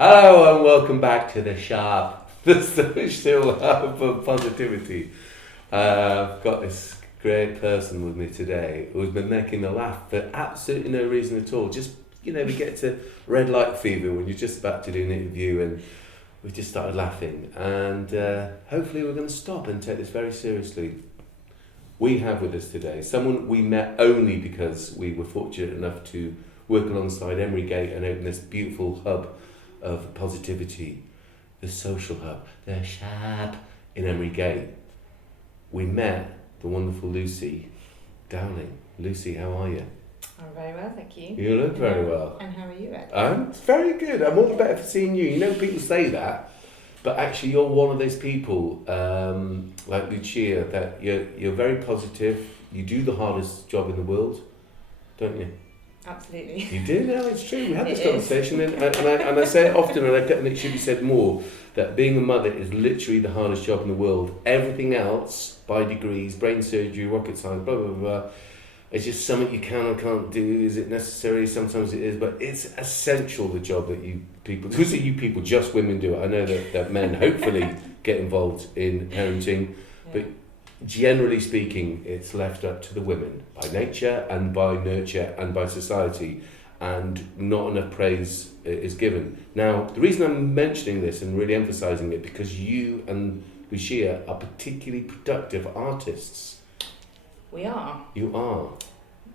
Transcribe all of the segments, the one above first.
Hello and welcome back to the S.H.O.P, the social hub of positivity. I've got this great person with me today who's been making me laugh for absolutely no reason at all. Just, we get to red light fever when you're just about to do an interview and we just started laughing. And hopefully we're going to stop and take this very seriously. We have with us today someone we met only because we were fortunate enough to work alongside Emery Gate and open this beautiful hub of positivity, the social hub, the S.H.O.P in Emery Gate. We met the wonderful Lucy Dowling. Lucy, how are you? I'm very well, thank you. You look very well. And how are you, Ed? I'm very good. I'm all the better for seeing you. You know, people say that, but actually you're one of those people, like Lucia, that you're very positive. You do the hardest job in the world, don't you? Absolutely. You do? No, it's true. We had this conversation, and I say it often, and it should be said more, that being a mother is literally the hardest job in the world. Everything else, by degrees, brain surgery, rocket science, blah, blah, blah, it's just something you can or can't do. Is it necessary? Sometimes it is, but it's essential, the job that you people, who say you people, just women do it. I know that men hopefully get involved in parenting, but generally speaking, it's left up to the women by nature and by nurture and by society, and not enough praise is given. Now, the reason I'm mentioning this and really emphasising it, because you and Lucia are particularly productive artists. We are. You are.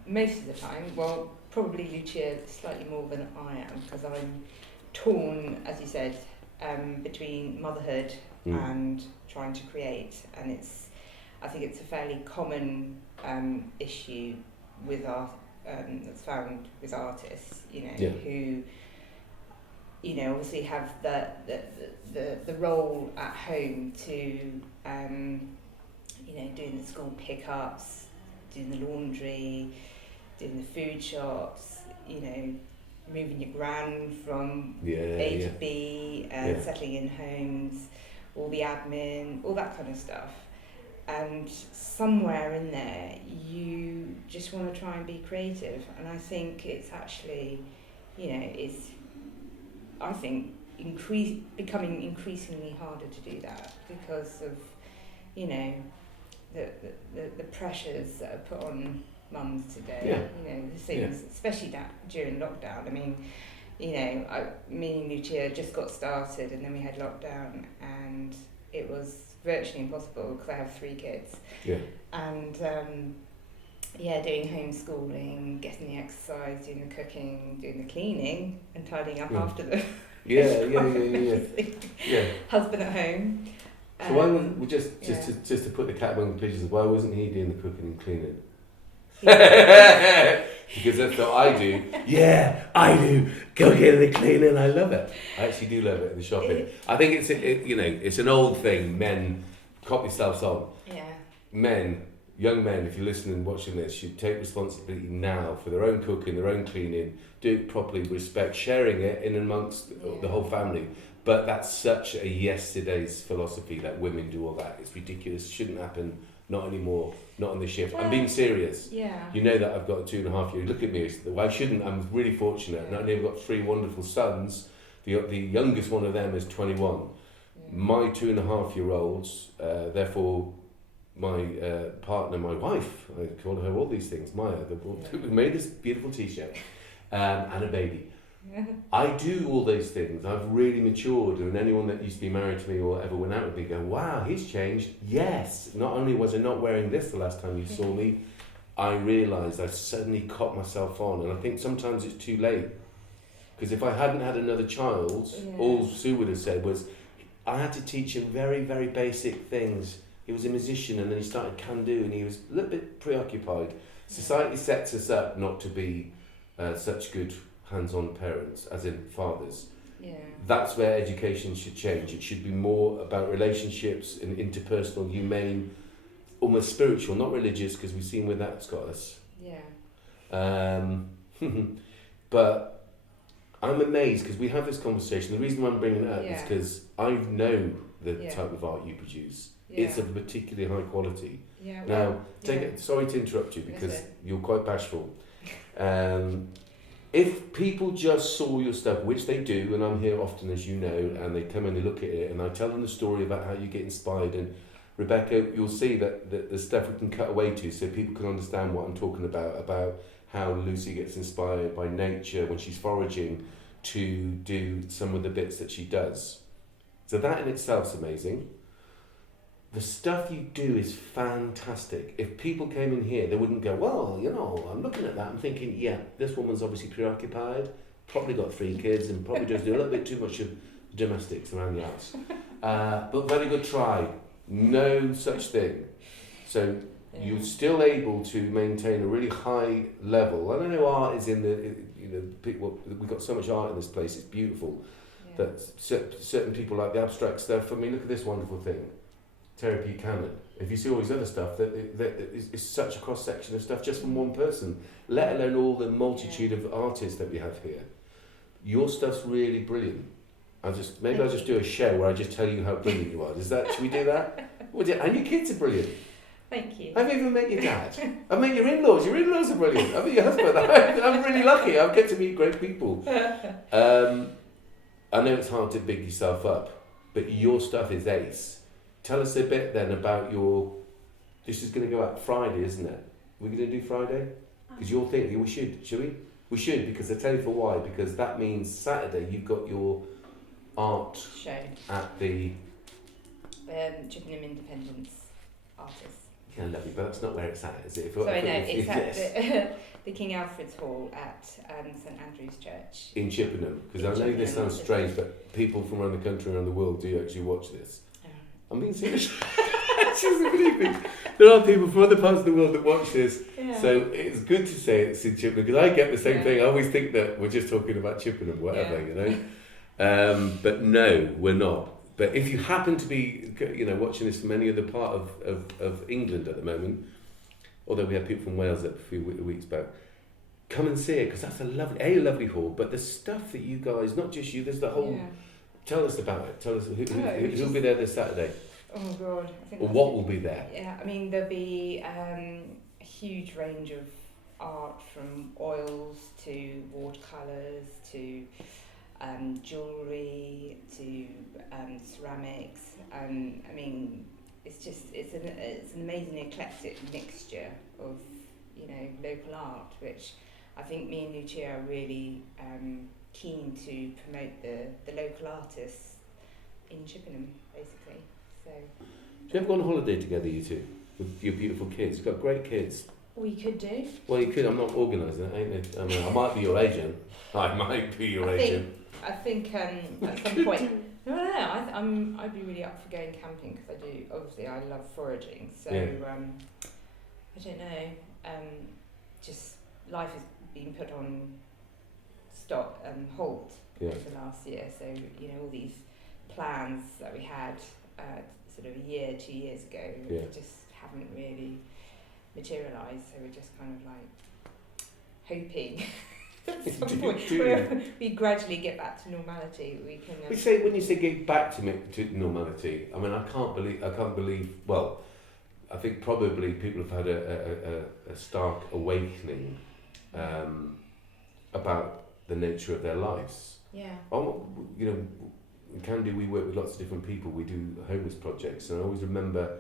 Most of the time. Well, probably Lucia slightly more than I am, because I'm torn, as you said, between motherhood and trying to create, and I think it's a fairly common issue with that's found with artists, who, obviously have the role at home to, doing the school pickups, doing the laundry, doing the food shops, moving your gran from A to B, settling in homes, all the admin, all that kind of stuff. And somewhere in there, you just want to try and be creative. And I think it's actually, becoming increasingly harder to do that because of, the pressures that are put on mums today. The things, especially during lockdown. I mean, me and Lucia just got started, and then we had lockdown, and it was virtually impossible because I have 3 kids. Yeah. And doing homeschooling, getting the exercise, doing the cooking, doing the cleaning, and tidying up after them. Yeah. Husband at home. So why wasn't we just to put the cat among the pigeons? Why wasn't he doing the cooking and cleaning? Because that's what I do. Yeah, I do cooking and cleaning. I love it. I actually do love it in the shopping. I think it's an old thing. Men, cop yourselves on. Yeah. Young men, if you're listening and watching this, should take responsibility now for their own cooking, their own cleaning. Do it properly, respect, sharing it in amongst the whole family. But that's such a yesterday's philosophy that women do all that. It's ridiculous. Shouldn't happen. Not anymore. Not on this shift. I'm being serious. Yeah. You know that I've got a 2.5-year. Look at me. Why shouldn't? I'm really fortunate. Not only have I got 3 wonderful sons. The youngest one of them is 21. Yeah. My 2.5-year-olds. Therefore, my partner, my wife. I call her all these things. Maya. We made this beautiful T-shirt, and a baby. I do all those things. I've really matured, and anyone that used to be married to me or ever went out with me go, wow, he's changed. Yes, not only was I not wearing this the last time you saw me, I realised I suddenly caught myself on, and I think sometimes it's too late. Because if I hadn't had another child, all Sue would have said was, I had to teach him very, very basic things. He was a musician, and then he started can-do, and he was a little bit preoccupied. Society sets us up not to be such good hands-on parents, as in fathers. Yeah. That's where education should change. It should be more about relationships and interpersonal, humane, almost spiritual, not religious, because we've seen where that's got us. Yeah. But I'm amazed because we have this conversation. The reason why I'm bringing it up is because I know the type of art you produce. Yeah. It's of particularly high quality. Yeah. Now, sorry to interrupt you because you're quite bashful. if people just saw your stuff, which they do, and I'm here often, as you know, and they come and they look at it, and I tell them the story about how you get inspired, and Rebecca, you'll see that the stuff we can cut away to so people can understand what I'm talking about how Lucy gets inspired by nature when she's foraging to do some of the bits that she does. So that in itself is amazing. The stuff you do is fantastic. If people came in here, they wouldn't go, well, you know, I'm looking at that, I'm thinking, yeah, this woman's obviously preoccupied, probably got 3 kids, and probably does do a little bit too much of domestics around the house. But very good try. No such thing. So you're still able to maintain a really high level. I don't know, art is in the, you know, people, we've got so much art in this place, it's beautiful. Yeah. That certain people like the abstract stuff. I mean, look at this wonderful thing. Terry Buchanan. If you see all these other stuff, that is such a cross section of stuff just from one person, let alone all the multitude of artists that we have here. Your stuff's really brilliant. I'll just do a show where I just tell you how brilliant you are. Should we do that? And your kids are brilliant. Thank you. I've even met your dad. I've met your in-laws. Your in-laws are brilliant. I've met your husband. I'm really lucky. I've get to meet great people. I know it's hard to big yourself up, but your stuff is ace. Tell us a bit then about your... This is going to go out Friday, isn't it? We're going to do Friday? Because you're thinking, we should we? We should, because I tell you for why. Because that means Saturday you've got your art show at the... Chippenham Independence Artists. Yeah, lovely, but that's not where it's at, is it? It's at the King Alfred's Hall at St Andrew's Church. In Chippenham, because I know this sounds strange, but people from around the country and around the world do actually watch this. I'm being serious. She doesn't believe me. There are people from other parts of the world that watch this, so it's good to say it's in Chippenham, because I get the same thing. I always think that we're just talking about Chippenham, whatever, you know. But no, we're not. But if you happen to be, you know, watching this from any other part of England at the moment, although we have people from Wales a few weeks back, come and see it, because that's a lovely hall. But the stuff that you guys, not just you, there's the whole... Yeah. Tell us about it. Tell us who'll be there this Saturday. Oh God! Or what will be there? Yeah, I mean there'll be a huge range of art, from oils to watercolours to jewellery to ceramics. I mean, it's an amazing eclectic mixture of, you know, local art, which I think me and Lucia are really keen to promote the local artists in Chippenham, basically. So. Do you ever go on holiday together, you two, with your beautiful kids? You've got great kids. We could do. Well, you could. I'm not organising it, ain't it? I mean, I might be your agent. I might be your agent. I think at some point. No. I'd be really up for going camping, because I do. Obviously, I love foraging. So I don't know. Just life has been put on stop and halt over the last year. So, you know, all these plans that we had sort of a year, 2 years ago, just haven't really materialised. So we're just kind of like hoping at some point where we gradually get back to normality. We can. When you say get back to normality, I mean, I can't believe. Well, I think probably people have had a stark awakening about the nature of their lives. Yeah. You know, in Candy we work with lots of different people. We do homeless projects, and I always remember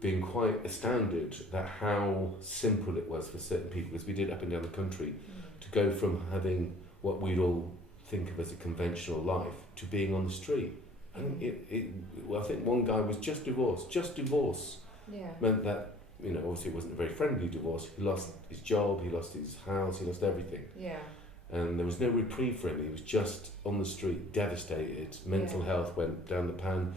being quite astounded at how simple it was for certain people, because we did up and down the country, to go from having what we'd all think of as a conventional life to being on the street. And I think one guy was just divorced. Yeah. Meant that, you know, obviously it wasn't a very friendly divorce. He lost his job, he lost his house, he lost everything. Yeah. And there was no reprieve for him. He was just on the street, devastated. Mental health went down the pan.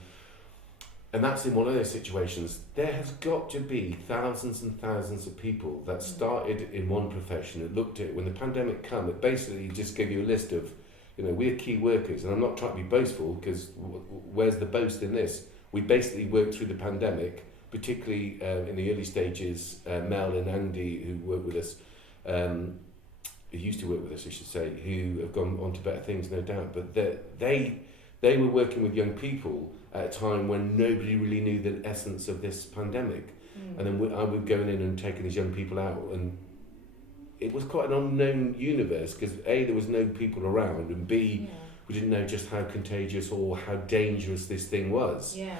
And that's in one of those situations. There has got to be thousands and thousands of people that started in one profession and looked at it. When the pandemic came, it basically just gave you a list of, you know, we're key workers. And I'm not trying to be boastful, because where's the boast in this? We basically worked through the pandemic, particularly in the early stages. Mel and Andy, who work with us, who used to work with us, I should say, who have gone on to better things, no doubt. But they were working with young people at a time when nobody really knew the essence of this pandemic. And then I was going in and taking these young people out, and it was quite an unknown universe because A, there was no people around, and B, we didn't know just how contagious or how dangerous this thing was. Yeah.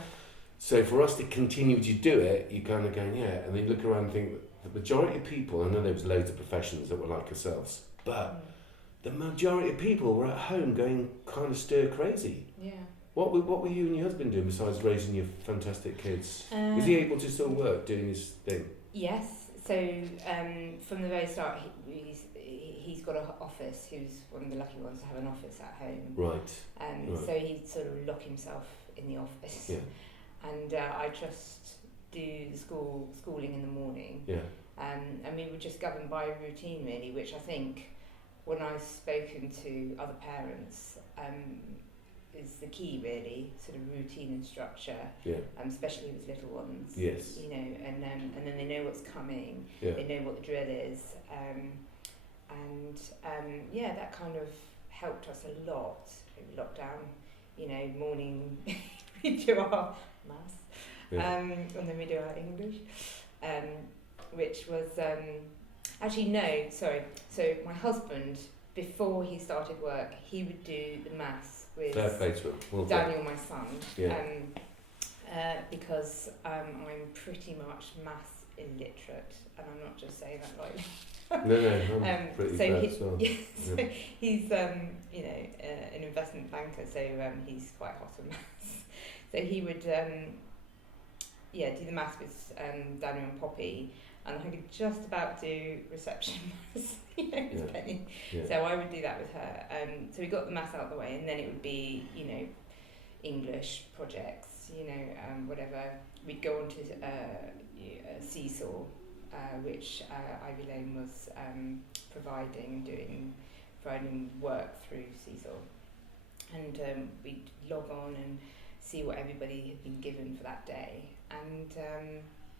So for us to continue to do it, you kind of going, and then you look around and think, the majority of people, I know there was loads of professions that were like ourselves, but the majority of people were at home going kind of stir crazy. Yeah. What were you and your husband doing besides raising your fantastic kids? Was he able to still work doing his thing? Yes. So from the very start, he's got an office. He was one of the lucky ones to have an office at home. Right. So he'd sort of lock himself in the office. Yeah. And I just do the schooling in the morning. Yeah. And we were just governed by routine, really, which I think when I've spoken to other parents is the key, really, sort of routine and structure. Yeah. Especially with little ones. Yes. You know, and then they know what's coming. Yeah. They know what the drill is. That kind of helped us a lot in lockdown. You know, morning we do our maths, and then we do our English, which was So my husband, before he started work, he would do the maths with Daniel, my son, because I'm pretty much maths illiterate, and I'm not just saying that lightly. No, I'm pretty bad as well. So he's an investment banker, so he's quite hot on maths. So he would do the maths with Daniel and Poppy, and I could just about do reception maths, with Penny. Yeah. So I would do that with her. So we got the maths out of the way, and then it would be, English projects, whatever. We'd go on to Seesaw, which Ivy Lane was providing work through Seesaw. And we'd log on and see what everybody had been given for that day. And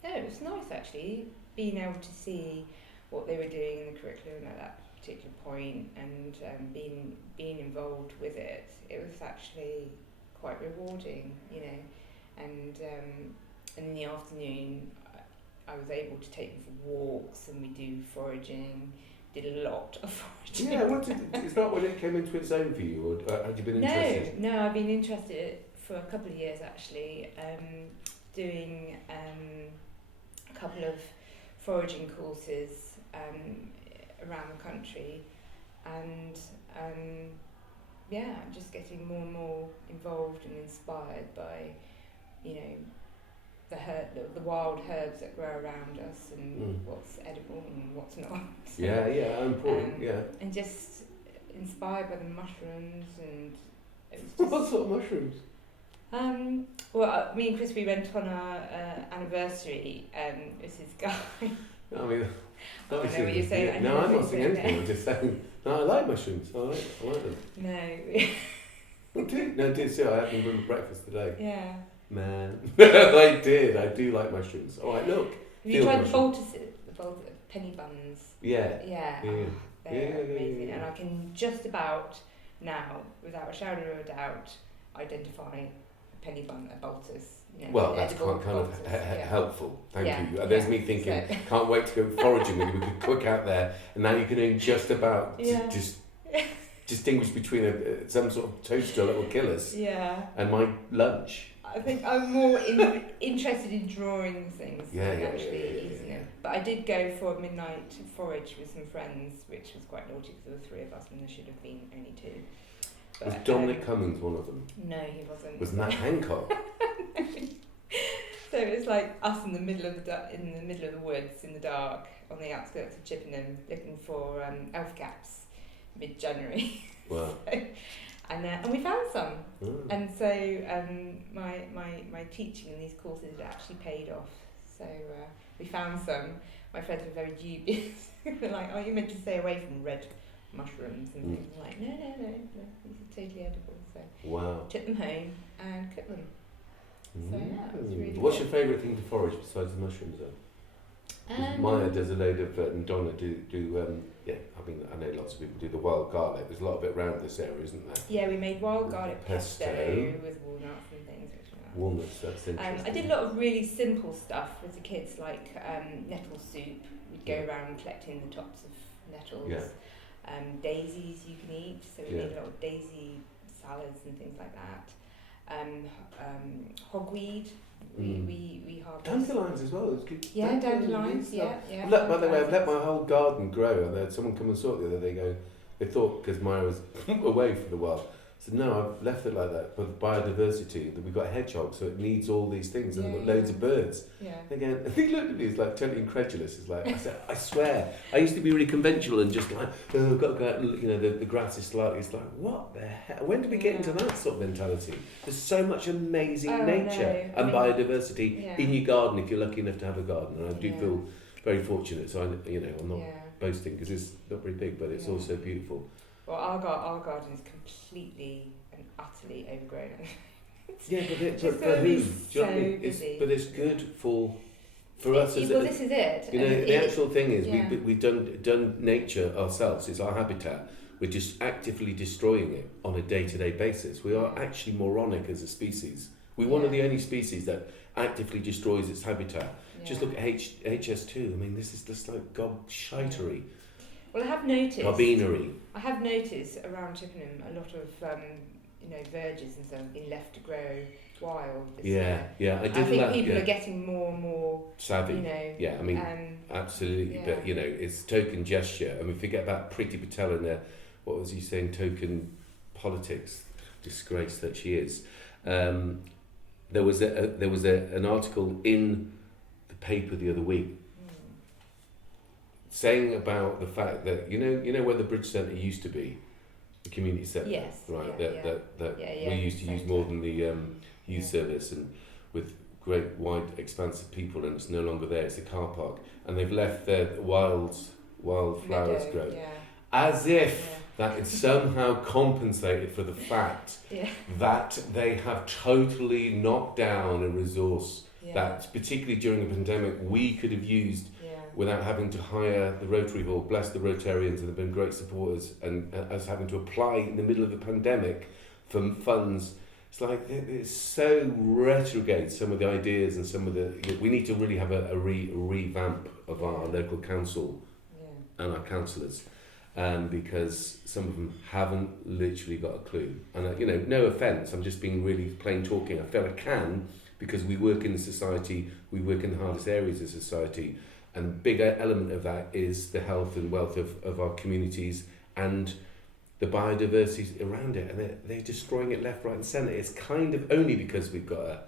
it was nice, actually, being able to see what they were doing in the curriculum at that particular point, and being involved with it. It was actually quite rewarding, and in the afternoon I was able to take them for walks, and we do foraging, did a lot of foraging. Yeah, is that when it came into its own for you, or had you been interested? No, I've been interested for a couple of years, actually, doing a couple of foraging courses around the country, and just getting more and more involved and inspired by, the wild herbs that grow around us, and what's edible and what's not. Important. And just inspired by the mushrooms, and it was just, what sort of mushrooms? Me and Chris, we went on our anniversary with this guy. I mean, I know what you're saying. No, I'm not saying anything. I'm just saying. No, I like mushrooms. I like them. No. I did see. I had them for breakfast today. Yeah. Man, I did. I do like mushrooms. All right, look. Have you tried the penny buns? Yeah. They're amazing, and I can just about now, without a shadow of a doubt, identify a penny bun at Bolter's. Well, that's kind of helpful. Thank you. There's me thinking, can't wait to go foraging with you. We could cook out there, and now you can just about just distinguish between some sort of toaster that will kill us and my lunch. I think I'm more interested in drawing things than actually eating them. But I did go for a midnight forage with some friends, which was quite naughty because there were 3 of us and there should have been only 2. But, was Dominic Cummings one of them? No, he wasn't. Was Nat Hancock? So it was like us in the middle of the woods, in the dark, on the outskirts of Chippenham, looking for elf caps, mid-January. Wow. And we found some, and so my teaching in these courses had actually paid off. So we found some. My friends were very dubious. They're like, "Oh, you meant to stay away from red mushrooms," and things. I'm like, no, these are totally edible. So took them home and cooked them. So it was really What's good. your favourite thing to forage besides the mushrooms then? Maya does a load of, and Donna do I mean, I know lots of people do the wild garlic. There's a lot of it around this area, isn't there? Yeah, we made wild garlic pesto Pesto. with walnuts and things, which Walnuts, that's interesting. I did a lot of really simple stuff with the kids, like nettle soup. We'd go around collecting the tops of nettles. Yeah. Daisies you can eat, so we Yeah. made a lot of daisy salads and things like that. Hogweed, we harvest. Dandelions as well. It's good. Yeah, dandelions. Yeah. By the way, I've let my whole garden grow, and had someone come and saw it the other day. They thought because Myra was away for a while. I said no, I've left it like that for biodiversity. That we've got hedgehogs, so it needs all these things, and we've got loads of birds. Yeah. Again, and he looked at me, he's like totally incredulous. It's like I said, I swear, I used to be really conventional and just like, oh, I've got to go out and look, the grass is slightly. It's like, what the hell? When did we get into that sort of mentality? There's so much amazing nature and biodiversity in your garden if you're lucky enough to have a garden, and I do feel very fortunate. So I'm not boasting because it's not very big, but it's also beautiful. Well, our garden is completely and utterly overgrown. Yeah, but for who? Do you know what I mean? But it's good for us. Well, this is it. The actual thing is, we've done nature ourselves. It's our habitat. We're just actively destroying it on a day-to-day basis. We are actually moronic as a species. We're one of the only species that actively destroys its habitat. Yeah. Just look at HS2. I mean, this is just like gobshitery. Well, I have noticed. Carbinery. I have noticed around Chippenham a lot of verges and so on being left to grow wild. I think people are getting more and more savvy. Yeah, I mean, absolutely. But it's token gesture. I mean, forget about Priti Patel and what was he saying? Token politics. Disgrace that she is. There was an article in the paper the other week saying about the fact that where the Bridge Centre used to be, the community centre, right? We used to use more than the youth service, and with great wide expanse of people, and it's no longer there. It's a car park, and they've left their wild flowers grow, as if that is somehow compensated for the fact that they have totally knocked down a resource that, particularly during the pandemic, we could have used. Without having to hire the Rotary Hall. Bless the Rotarians, and they've been great supporters, and us having to apply in the middle of the pandemic for funds. It's like it's so retrograde, some of the ideas and some of the. We need to really have a revamp of our local council and our councillors, because some of them haven't literally got a clue. And no offence, I'm just being really plain talking. I feel I can, because we work in the society, we work in the hardest areas of society. And a big element of that is the health and wealth of our communities and the biodiversity around it. And they're destroying it left, right and centre. It's kind of only because we've got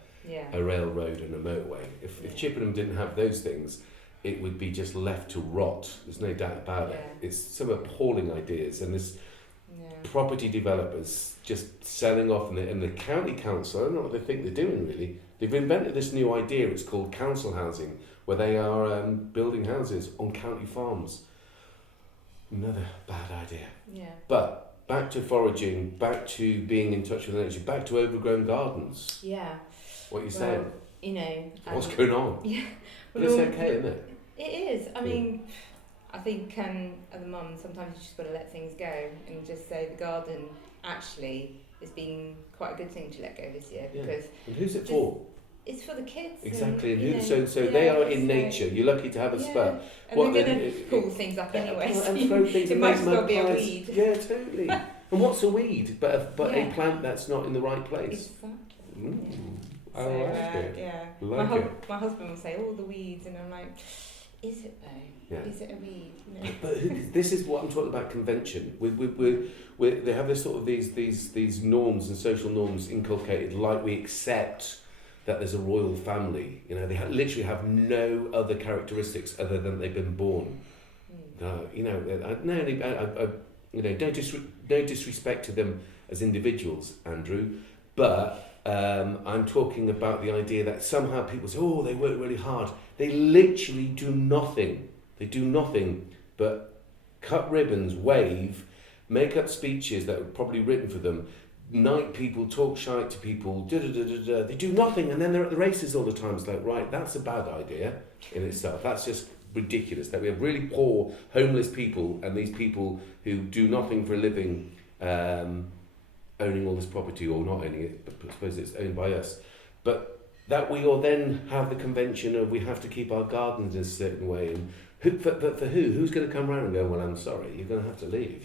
a railroad and a motorway. If Chippenham didn't have those things, it would be just left to rot. There's no doubt about it. It's some appalling ideas. And there's property developers just selling off. And the county council, I don't know what they think they're doing really. They've invented this new idea, it's called council housing, where they are building houses on county farms. Another bad idea. Yeah. But back to foraging, back to being in touch with nature, back to overgrown gardens. Yeah. What are you saying? What's going on? Yeah. But it's okay, isn't it? It is. I mean, I think as a mum, sometimes you just got to let things go and just say the garden actually has been quite a good thing to let go this year because. And who's it for? It's for the kids. Exactly, and so they are in nature. You're lucky to have a spur. And they're going to pull things up anyway. And throw things. It might as well be a weed. Yeah, totally. And what's a weed? But a plant that's not in the right place. Exactly. I like it. Yeah. My husband will say, "Oh, the weeds," and I'm like, "Is it though? Yeah. Is it a weed?" But this is what I'm talking about. Convention. They have this sort of these norms and social norms inculcated, like we accept that there's a royal family. They literally have no other characteristics other than they've been born. No disrespect to them as individuals, Andrew, but I'm talking about the idea that somehow people say, oh, they work really hard. They literally do nothing. They do nothing but cut ribbons, wave, make up speeches that were probably written for them, knight people, talk shite to people, They do nothing, and then they're at the races all the time. It's like, right, that's a bad idea in itself. That's just ridiculous that we have really poor, homeless people, and these people who do nothing for a living, owning all this property, or not owning it, but I suppose it's owned by us. but that we all then have the convention of we have to keep our gardens in a certain way, and but for who? Who's going to come around and go, well, I'm sorry, you're going to have to leave.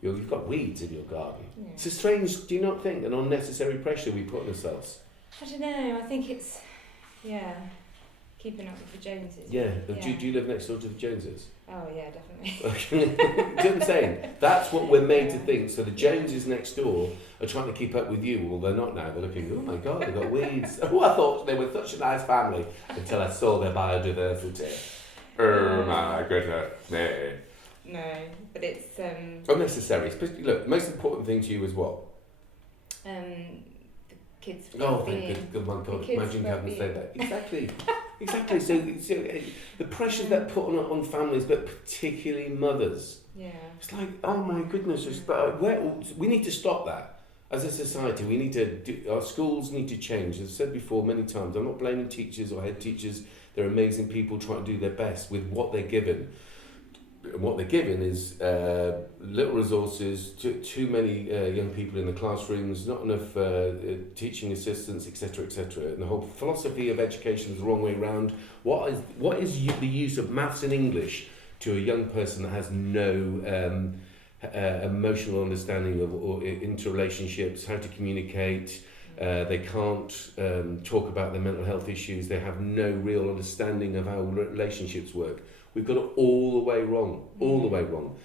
You've got weeds in your garden. Yeah. It's a strange, do you not think, an unnecessary pressure we put on ourselves? I don't know, I think it's, keeping up with the Joneses. Yeah, do you live next door to the Joneses? Oh yeah, definitely. Do you know what I'm saying? That's what we're made to think. So the Joneses next door are trying to keep up with you. Well, they're not now. They're looking, oh my God, they've got weeds. Oh, I thought they were such a nice family until I saw their biodiversity. Oh my goodness. No, but it's... unnecessary. Especially, look, the most important thing to you is what? The kids' Oh, well-being. thank God, my God, imagine having said that. Exactly. Exactly. So the pressures that put on families, but particularly mothers. Yeah. It's like, oh my goodness, we need to stop that. As a society, we need to our schools need to change. As I've said before many times, I'm not blaming teachers or head teachers. They're amazing people trying to do their best with what they're given. And what they're given is little resources, too many young people in the classrooms, not enough teaching assistants, etc., etc. And the whole philosophy of education is the wrong way around. What is the use of maths and English to a young person that has no emotional understanding of or interrelationships, how to communicate? They can't talk about their mental health issues. They have no real understanding of how relationships work. We've got it all the way wrong, all the way wrong.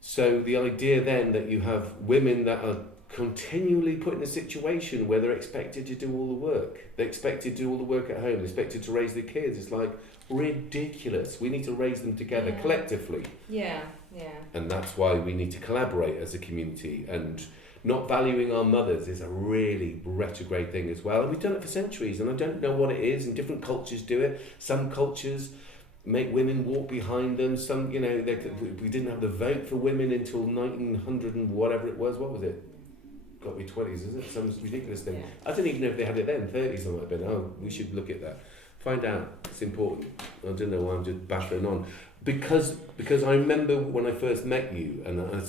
So the idea then that you have women that are continually put in a situation where they're expected to do all the work. They're expected to do all the work at home. They're expected to raise their kids. It's like ridiculous. We need to raise them together collectively. Yeah. And that's why we need to collaborate as a community. And not valuing our mothers is a really retrograde thing as well. And we've done it for centuries, and I don't know what it is, and different cultures do it. Some cultures make women walk behind them. Some, we didn't have the vote for women until 1900 and whatever it was. What was it? Got to be 20s, isn't it? Some ridiculous thing. Yeah. I don't even know if they had it then. 30s I might have been. Oh, we should look at that. Find out. It's important. I don't know why I'm just battling on. Because I remember when I first met you, and I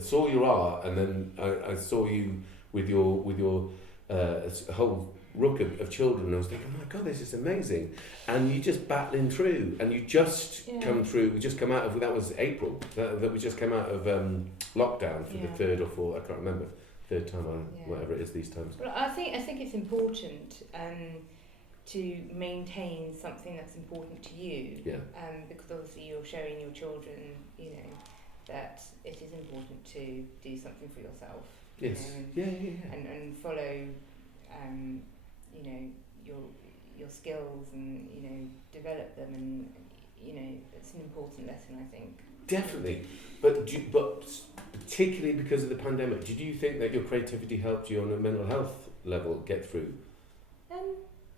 saw your art, and then I saw you with your whole rook of children, and I was thinking, oh my God, this is amazing. And you just battling through, and you just come through. We just come out of, that was April, that we just came out of lockdown for the third or fourth, I can't remember, third time, whatever it is these times. Well, I think it's important to maintain something that's important to you. Yeah. Because obviously you're showing your children, that it is important to do something for yourself. Yes. And follow, your skills and develop them, and it's an important lesson, I think. Definitely, but particularly because of the pandemic, did you think that your creativity helped you on a mental health level get through?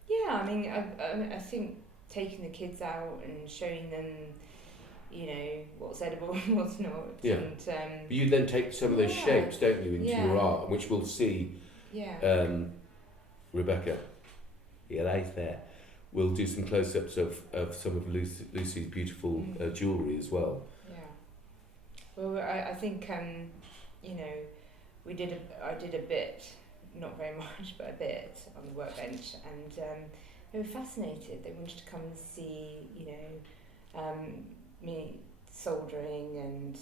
Yeah, I mean, I think taking the kids out and showing them, what's edible and what's not. Yeah. And, but you then take some of those shapes, don't you, into your art, which we'll see. Yeah. Rebecca, right there. We'll do some close-ups of some of Lucy's beautiful jewellery as well. Yeah. Well, I think I did a bit, not very much, but a bit on the workbench, and they were fascinated. They wanted to come and see, me soldering and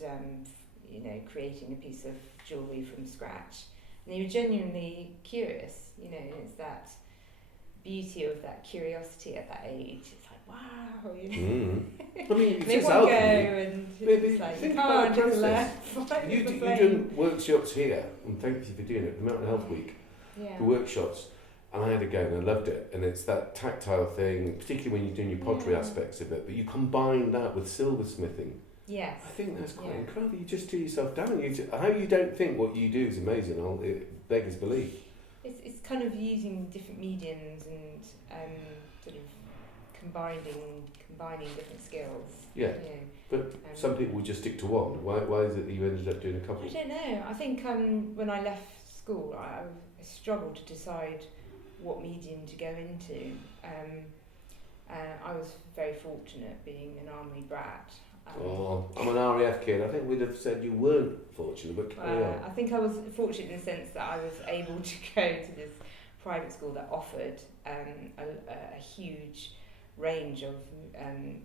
creating a piece of jewellery from scratch. And they were genuinely curious. It's that beauty of that curiosity at that age. It's like, wow, I mean, they want to go, and it's like, you can't just left. You're doing workshops here, and thank you for doing it, the Mental Health Week, the workshops, and I had a go and I loved it. And it's that tactile thing, particularly when you're doing your pottery aspects of it, but you combine that with silversmithing. Yes. I think that's quite incredible. You just do yourself down. How you don't think what you do is amazing, it beggars belief. It's kind of using different mediums and sort of combining different skills. Yeah. But some people would just stick to one. Why is it that you ended up doing a couple? I don't know. I think when I left school, I struggled to decide what medium to go into. I was very fortunate being an army brat. I'm an RAF kid. I think we'd have said you weren't fortunate, but carry on. I think I was fortunate in the sense that I was able to go to this private school that offered a huge range of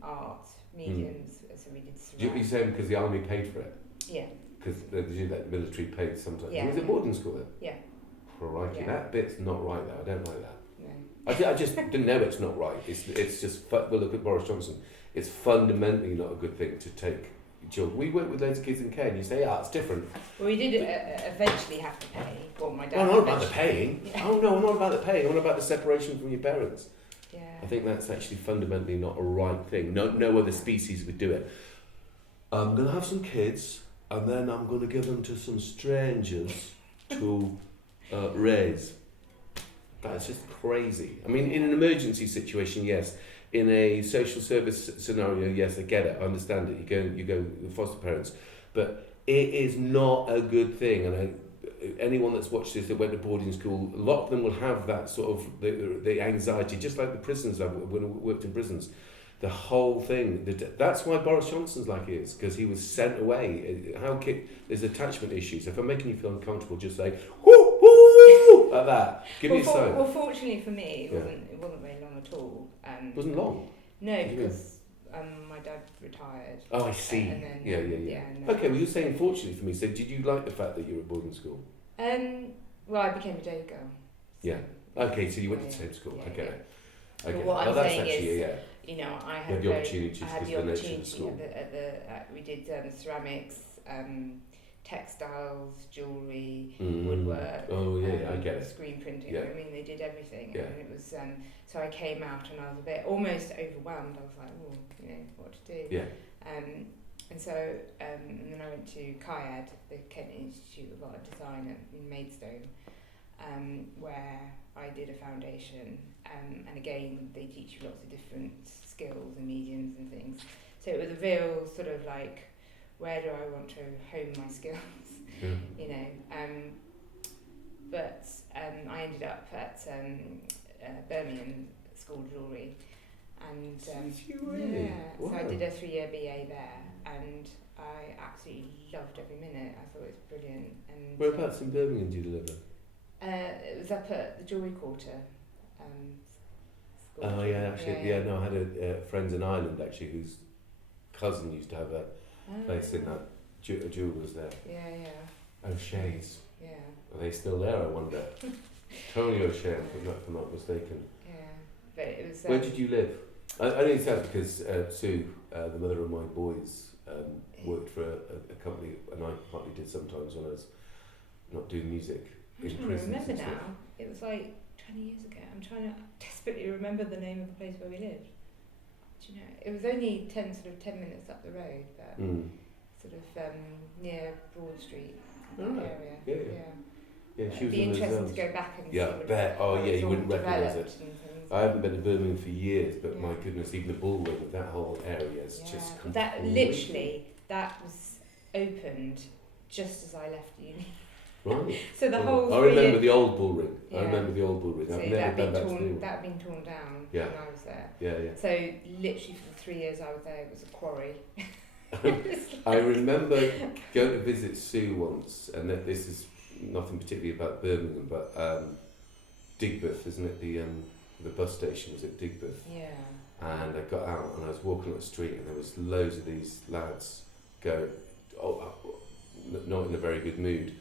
art mediums. So we did You're saying because the army paid for it? Yeah. Because the military paid sometimes. Yeah. Was it boarding school then? Yeah. Crikey, Yeah. that bit's not right though. I don't like that. No. I just didn't know it's not right. It's just, well, look at Boris Johnson. It's fundamentally not a good thing to take children. We work with loads of kids in care and you say, it's different. Well, we did eventually have to pay. Well, my dad. I'm not about the paying. Yeah. Oh no, I'm not about the paying. I'm about the separation from your parents. Yeah. I think that's actually fundamentally not a right thing. No other species would do it. I'm going to have some kids and then I'm going to give them to some strangers to raise. That's just crazy. I mean, in an emergency situation, yes. In a social service scenario, yes, I get it. I understand it. You go with foster parents, but it is not a good thing. And anyone that's watched this that went to boarding school, a lot of them will have that sort of the anxiety, just like the prisons. When I worked in prisons, the whole thing. That's why Boris Johnson's like he is, because he was sent away. There's attachment issues. If I'm making you feel uncomfortable, just say whoo whoo like that. Give me a sign. Well, fortunately for me, it wasn't very long at all. It wasn't long. No, because my dad retired. Oh, I see. And then, Yeah. No. Okay, well, you're saying fortunately for me. So, did you like the fact that you were at boarding school? Well, I became a day girl. So, Yeah. Okay, so you went to the same school. Yeah, I get it. I get But what it. I'm That's saying actually, is, yeah. you know, I You had had the opportunity I had because the of the nature of the opportunity school. we did ceramics, textiles, jewellery, Mm. woodwork. Oh, yeah, I get it. Screen printing. Yeah. I mean, they did everything, Yeah. and it was. So I came out and I was a bit almost overwhelmed. I was like, oh, you know, what to do. Yeah. And so and then I went to CIAD, the Kent Institute of Art and Design in Maidstone, where I did a foundation. And again, they teach you lots of different skills and mediums and things. So it was a real sort of like, where do I want to hone my skills? Yeah. You know. But I ended up at Birmingham School of Jewellery, and Really? yeah, Wow. so I did a 3-year BA there, and I absolutely loved every minute. I thought it was brilliant. And Whereabouts in Birmingham do you live? it was up at the Jewellery Quarter. Oh yeah, actually, yeah. No, I had friends in Ireland actually whose cousin used to have a place in that jewellers there. Yeah. O'Shea's. Yeah. Are they still there? I wonder. Tony O'Shea, if I'm not mistaken. Yeah, but it was. Where did you live? I only say that because Sue, the mother of my boys, worked for a company, and I partly did sometimes when I was not doing music I'm in trying to prisons. remember and stuff. now. It was like 20 years ago. I'm trying to desperately remember the name of the place where we lived. Do you know? It was only 10 minutes up the road, but sort of near Broad Street area. Yeah, she It'd was be in those interesting to go back and see yeah, what it bet. was, Oh how yeah, it's you all wouldn't recognise developed it. and things. I haven't been to Birmingham for years, but my Yeah. goodness, even the Bullring, that whole area is Yeah, just but that literally was opened just as I left uni. right. So the whole. I remember the old Bullring. Yeah. I remember the old Bullring. So I've that never done that had been torn down Yeah. when I was there. Yeah. So literally for the 3 years I was there, it was a quarry. I remember going to visit Sue once, and this is nothing particularly about Birmingham, but Digbeth, isn't it? The bus station was at Digbeth. Yeah. And I got out and I was walking up the street, and there was loads of these lads going, not in a very good mood.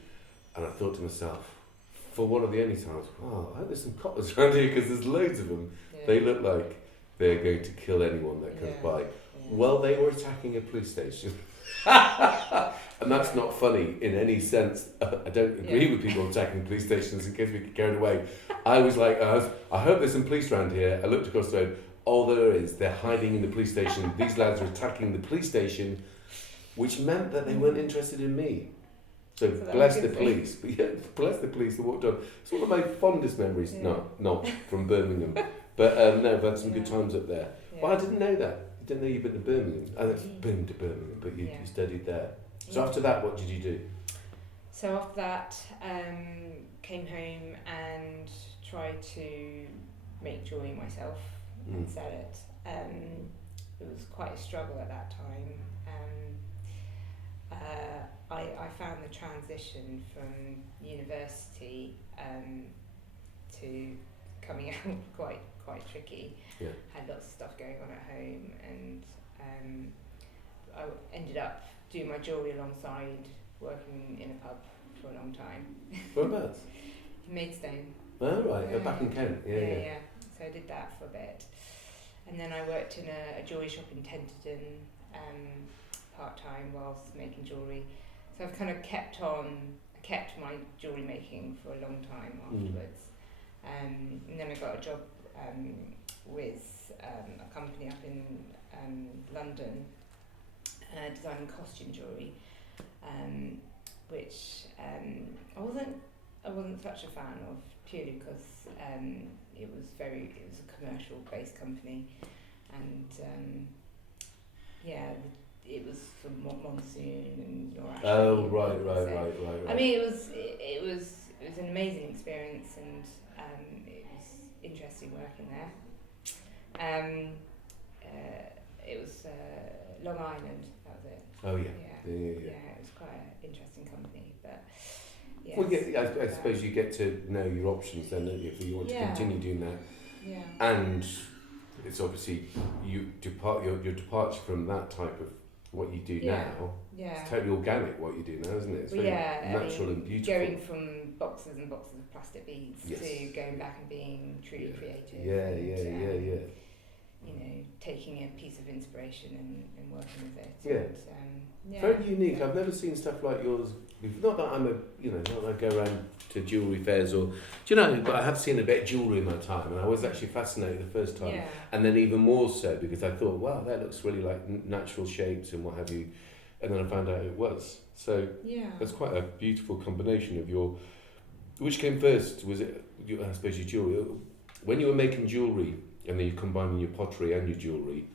And I thought to myself, for one of the only times, wow, I hope there's some coppers around here because there's loads of them. Yeah. They look like they're going to kill anyone that comes by. Yeah. Well, they were attacking a police station. And that's not funny in any sense. I don't agree with people attacking police stations in case we get carried away. I was like, I hope there's some police around here. I looked across the road. All there is, they're hiding in the police station. These lads are attacking the police station, which meant that they weren't interested in me. So bless the police. But yeah, bless the police that walked on. It's one of my fondest memories. Yeah. Not from Birmingham. But no, I've had some good times up there. Yeah. Well, I didn't know that. I didn't know you'd been to Birmingham. I've been to Birmingham, but you studied there. So after that, what did you do? So after that, came home and tried to make jewellery myself and sell it. It was quite a struggle at that time. I found the transition from university to coming out quite tricky. Yeah. Had lots of stuff going on at home, and I ended up doing my jewellery alongside working in a pub for a long time. Whereabouts? Maidstone. Oh, right. Back in Kent. Yeah. So I did that for a bit. And then I worked in a jewellery shop in Tenterden part-time whilst making jewellery. So I've kind of kept my jewellery making for a long time afterwards. And then I got a job with a company up in London designing costume jewellery, which I wasn't such a fan of, purely because it was a commercial based company, and it was for monsoon and your Ashley. Oh, right. I mean, it was an amazing experience, and it was interesting working there. It was Long Island. That was it. Oh yeah. Yeah. It was quite an interesting company, but. Yes, Well, I suppose you get to know your options then, don't you, if you want to continue doing that. Yeah. And it's obviously your departure from that type of what you do now. Yeah. It's totally organic what you do now, isn't it? It's very natural and beautiful. Going from boxes and boxes of plastic beads to going back and being truly creative. Yeah. You know, taking a piece of inspiration and working with it. Yeah. And, very unique. I've never seen stuff like yours. Not that not that I go around to jewellery fairs but I have seen a bit of jewellery in my time, and I was actually fascinated the first time, and then even more so because I thought, wow, that looks really like natural shapes and what have you, and then I found out it was. So that's quite a beautiful combination of your. Which came first? Was it? I suppose your jewellery. When you were making jewellery, and then you're combining your pottery and your jewellery.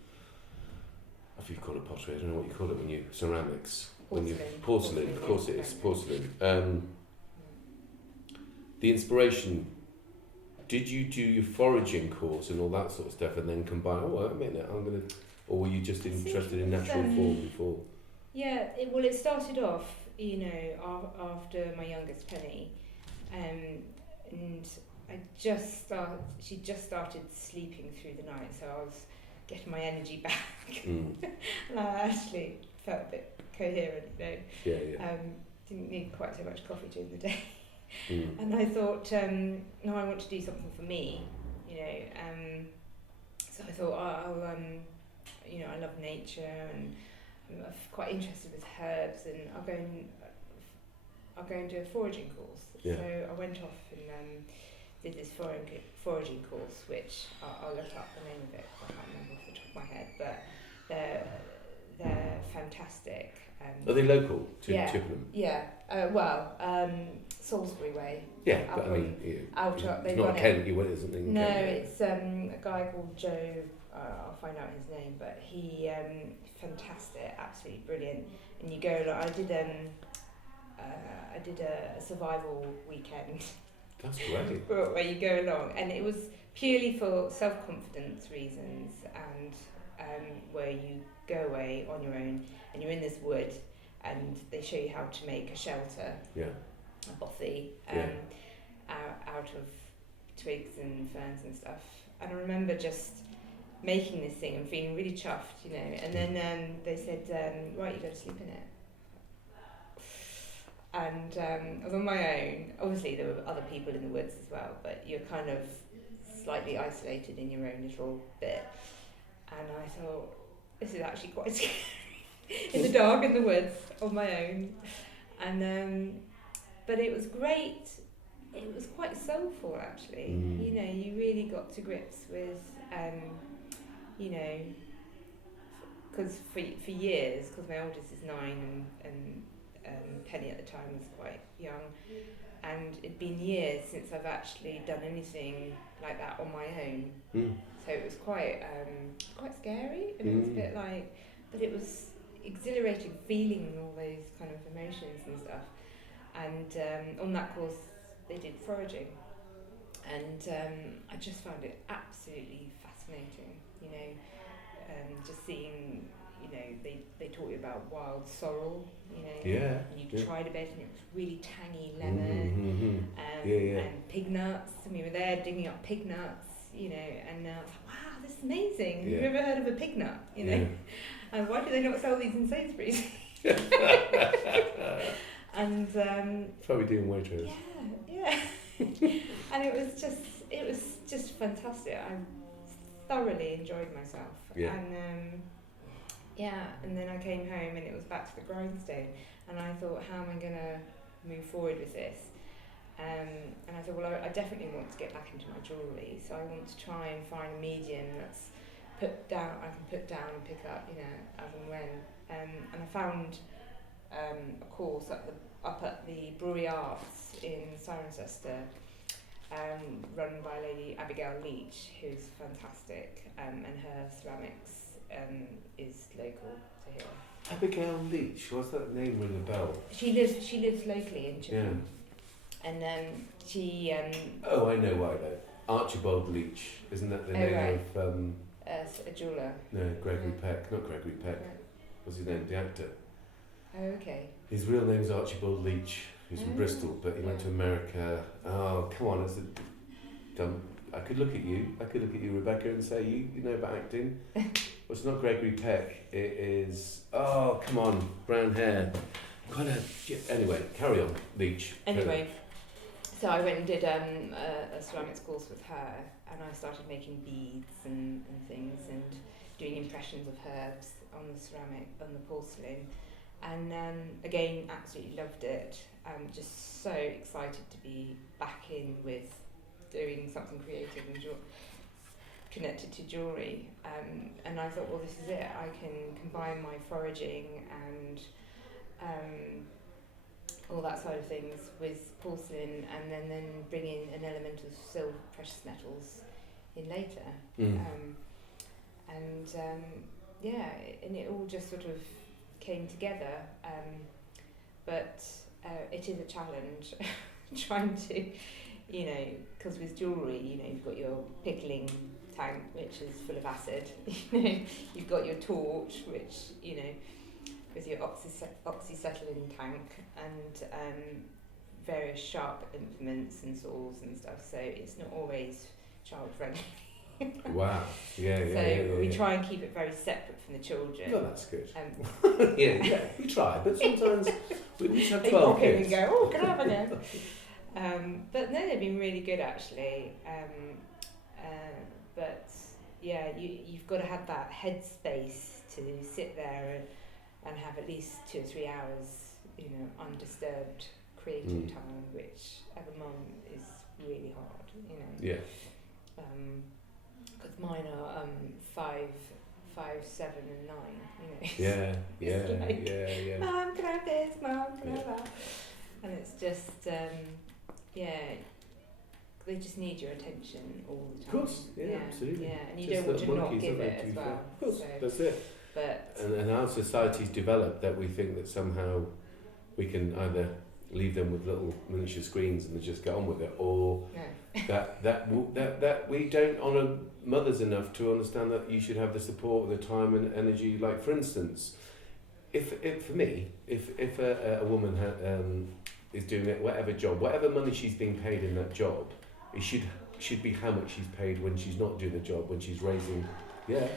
If you call it pottery, I don't know what you call it when you ceramics. Porcelain, of course it is porcelain. The inspiration, did you do your foraging course and all that sort of stuff and then combine, wait a minute, or were you just interested in natural form before? Yeah, it started off, after my youngest Penny, and she just started sleeping through the night, so I was getting my energy back. And I actually felt a bit coherent, didn't need quite so much coffee during the day. And I thought, no, I want to do something for me, so I thought, I love nature and I'm quite interested with herbs, and I'll go and do a foraging course. So I went off and did this foraging course, which I'll look up the name of it. I can't remember off the top of my head, but they're fantastic. Are they local to Chippenham? Yeah. Salisbury way. Yeah, but I mean, they not run Kent, isn't it? No, it's a guy called Joe. I'll find out his name, but he fantastic, absolutely brilliant. And you go. I did a survival weekend. That's great. Where you go along, and it was purely for self-confidence reasons, and where you go away on your own, and you're in this wood, and they show you how to make a shelter, a bothy, out of twigs and ferns and stuff. And I remember just making this thing and feeling really chuffed, and then they said, right, you go to sleep in it. And I was on my own. Obviously there were other people in the woods as well, but you're kind of slightly isolated in your own little bit. And I thought, this is actually quite scary. In the dark, in the woods, on my own. And but it was great. It was quite soulful, actually. You really got to grips with, because for years, because my oldest is 9 and Penny at the time was quite young, and it'd been years since I've actually done anything like that on my own. So it was quite scary, and it was a bit like, but it was exhilarating, feeling all those kind of emotions and stuff. And on that course they did foraging, and I just found it absolutely fascinating. Just seeing, they taught you about wild sorrel, you know. Yeah. And you tried a bit and it was really tangy lemon. And pig nuts. And we were there digging up pig nuts, you know, and I was like, wow, this is amazing. Have you ever heard of a pig nut, you know? And why do they not sell these in Sainsbury's? And probably doing Waitrose. Yeah. And it was just fantastic. I thoroughly enjoyed myself. And and then I came home and it was back to the grindstone, and I thought, how am I going to move forward with this? And I thought, well, I definitely want to get back into my jewellery, so I want to try and find a medium that's I can put down and pick up, you know, as and when. And I found a course up at the Brewery Arts in Cirencester, run by a lady, Abigail Leach, who's fantastic, and her ceramics is local to here. Abigail Leach, what's that name ring a bell? She lives locally in Chippenham. And she... oh, I know why though. Archibald Leach, isn't that the name of... a jeweller. No, Gregory Peck, not Gregory Peck. What's his name? The actor. Oh, okay. His real name's Archibald Leach. He's from Bristol, but he went to America. Oh, come on, I could look at you, Rebecca, and say, you know about acting? Well, it's not Gregory Peck, it is, oh, come on, brown hair. Anyway, carry on, Leach. Anyway, so I went and did a ceramics course with her, and I started making beads and things, and doing impressions of herbs on the ceramic, on the porcelain. And again, absolutely loved it. Just so excited to be back in with doing something creative and connected to jewellery. And I thought, well, this is it. I can combine my foraging and all that side of things with porcelain, and then bring in an element of silver, precious metals in later. And it all just sort of came together, but it is a challenge trying to, you know, because with jewellery, you know, you've got your pickling tank, which is full of acid, you know, you've got your torch, which, you know, with your oxyacetylene tank, and various sharp implements and saws and stuff, so it's not always child friendly. Wow. So we try and keep it very separate from the children. No, that's good. We try, but sometimes we just have 12 kids. They pop in and go, oh, can I have a but no, they've been really good actually. But yeah, you've got to have that headspace to sit there and have at least 2 or 3 hours, you know, undisturbed creative time, which as a mum is really hard, you know. Yeah. Because mine are 5, 7, and 9. You know. Yeah. Mum, can I have this? Mum, can I have that? And it's just they just need your attention all the time. Of course, absolutely. Yeah, and you don't want to not give it as well. Of course, so, that's it. But and our society's developed that we think that somehow we can either leave them with little miniature screens and they just get on with it, or that we don't honour mothers enough to understand that you should have the support, the time and energy. Like for instance, if a woman is doing whatever job, whatever money she's being paid in that job, it should be how much she's paid when she's not doing the job, when she's raising. Yeah.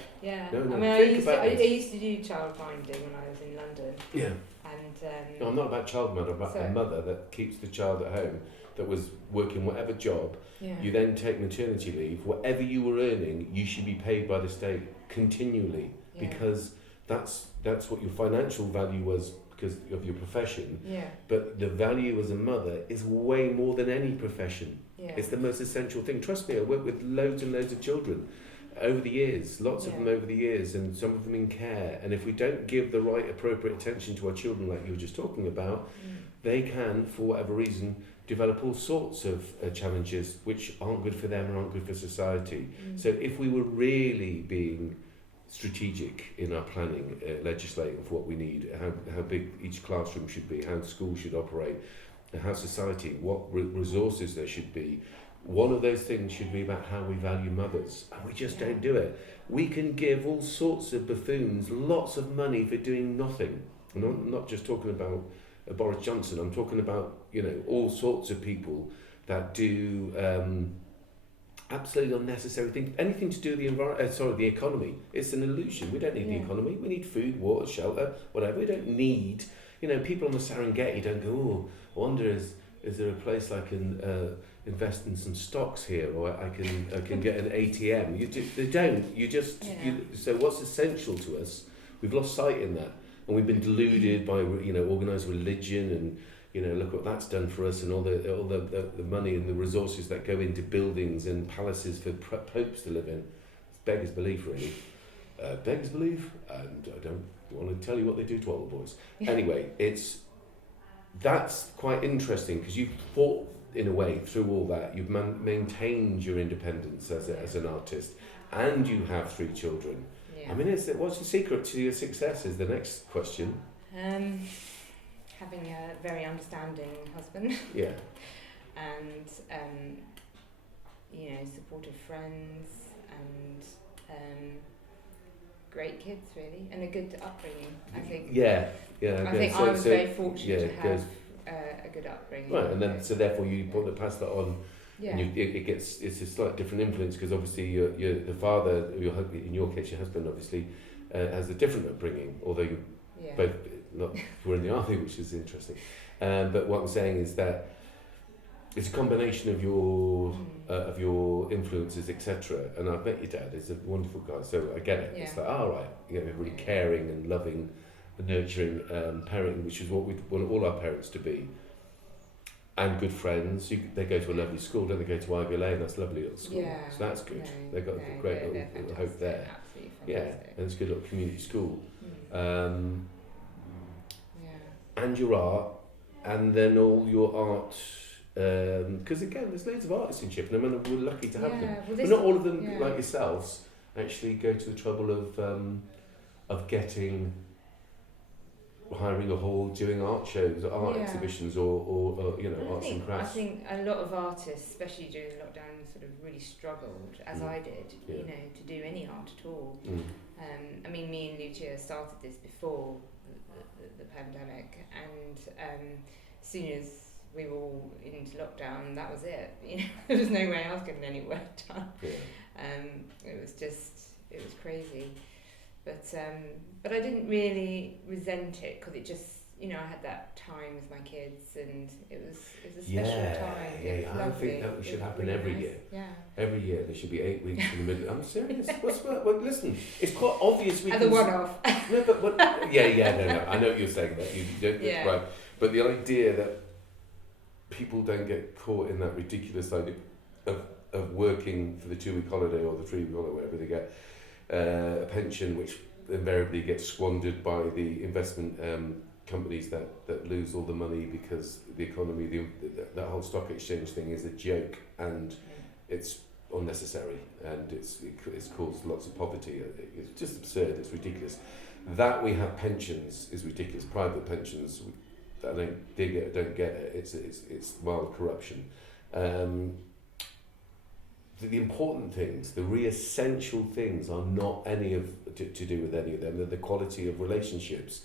No, I mean, I used to do childminding when I was in London. Yeah. And no, I'm not about childminder. I'm about a mother that keeps the child at home, that was working whatever job. Yeah. You then take maternity leave. Whatever you were earning, you should be paid by the state continually, because that's what your financial value was because of your profession. Yeah. But the value as a mother is way more than any profession. Yeah. It's the most essential thing. Trust me, I worked with loads and loads of children over the years, lots of them over the years, and some of them in care. And if we don't give the right appropriate attention to our children, like you were just talking about, they can, for whatever reason, develop all sorts of challenges which aren't good for them and aren't good for society. So if we were really being strategic in our planning, legislating for what we need, how big each classroom should be, how schools should operate, how society, what resources there should be, one of those things should be about how we value mothers, and we just don't do it. We can give all sorts of buffoons lots of money for doing nothing. And I'm not just talking about Boris Johnson, I'm talking about, all sorts of people that do absolutely unnecessary things, anything to do with the economy. It's an illusion. We don't need the economy. We need food, water, shelter, whatever. We don't need, people on the Serengeti don't go, oh, I wonder is there a place I can invest in some stocks here, or I can get an ATM. They don't. So what's essential to us, we've lost sight in that, and we've been deluded by organised religion, and look what that's done for us, and all the money and the resources that go into buildings and palaces for popes to live in. It's beggars belief, really. Beggars belief, and I don't want to tell you what they do to all the boys. Anyway, that's quite interesting, because you've fought in a way through all that. You've maintained your independence as an artist, and you have 3 children. I mean, what's the secret to your success is the next question. Having a very understanding husband. Yeah. And supportive friends, and great kids, really, and a good upbringing, I think. Yeah. I think I was very fortunate to have a good upbringing. Right, and then so therefore you want to pass that on. Yeah. And it's a slightly different influence, because obviously the father, in your case, your husband, obviously has a different upbringing, although you both were in the army, which is interesting. But what I'm saying is that it's a combination of your influences, etc. And I've met your dad; he's a wonderful guy, so I get it. It's like, right, really caring and loving, and nurturing, parenting, which is what we want all our parents to be. And good friends. They go to a lovely school, don't they? Go to Ivy Lane, that's a lovely little school. Yeah. So that's good. They've got a great little hope there. Absolutely fantastic. And it's a good little community school. Yeah. And your art, and then all your art, because again, there's loads of artists in Chippenham, and we're lucky to have them. Well, but not all of them, like yourselves, actually go to the trouble of hiring a hall, doing art shows, art exhibitions, or arts and crafts. I think a lot of artists, especially during lockdown, sort of really struggled, as I did, to do any art at all. I mean, me and Lucia started this before the pandemic, and as soon as we were all into lockdown, that was it. There was no way I was getting any work done. It was crazy. But I didn't really resent it, because it just, I had that time with my kids, and it was a special time. I think that should happen really every year. Yeah. Every year there should be 8 weeks in the middle. I'm serious. Well, listen, it's quite obvious. As a one-off. No, but no. I know what you're saying. That you don't, right. But the idea that people don't get caught in that ridiculous idea of working for the 2-week holiday or the 3-week holiday, whatever they get. A pension which invariably gets squandered by the investment companies that lose all the money, because the economy, that whole stock exchange thing is a joke, and it's unnecessary, and it's caused lots of poverty. It's just absurd. It's ridiculous. That we have pensions is ridiculous. Private pensions, I don't dig it. I don't get it. It's mild corruption. The important things, the really essential things, are not to do with any of them. They're the quality of relationships,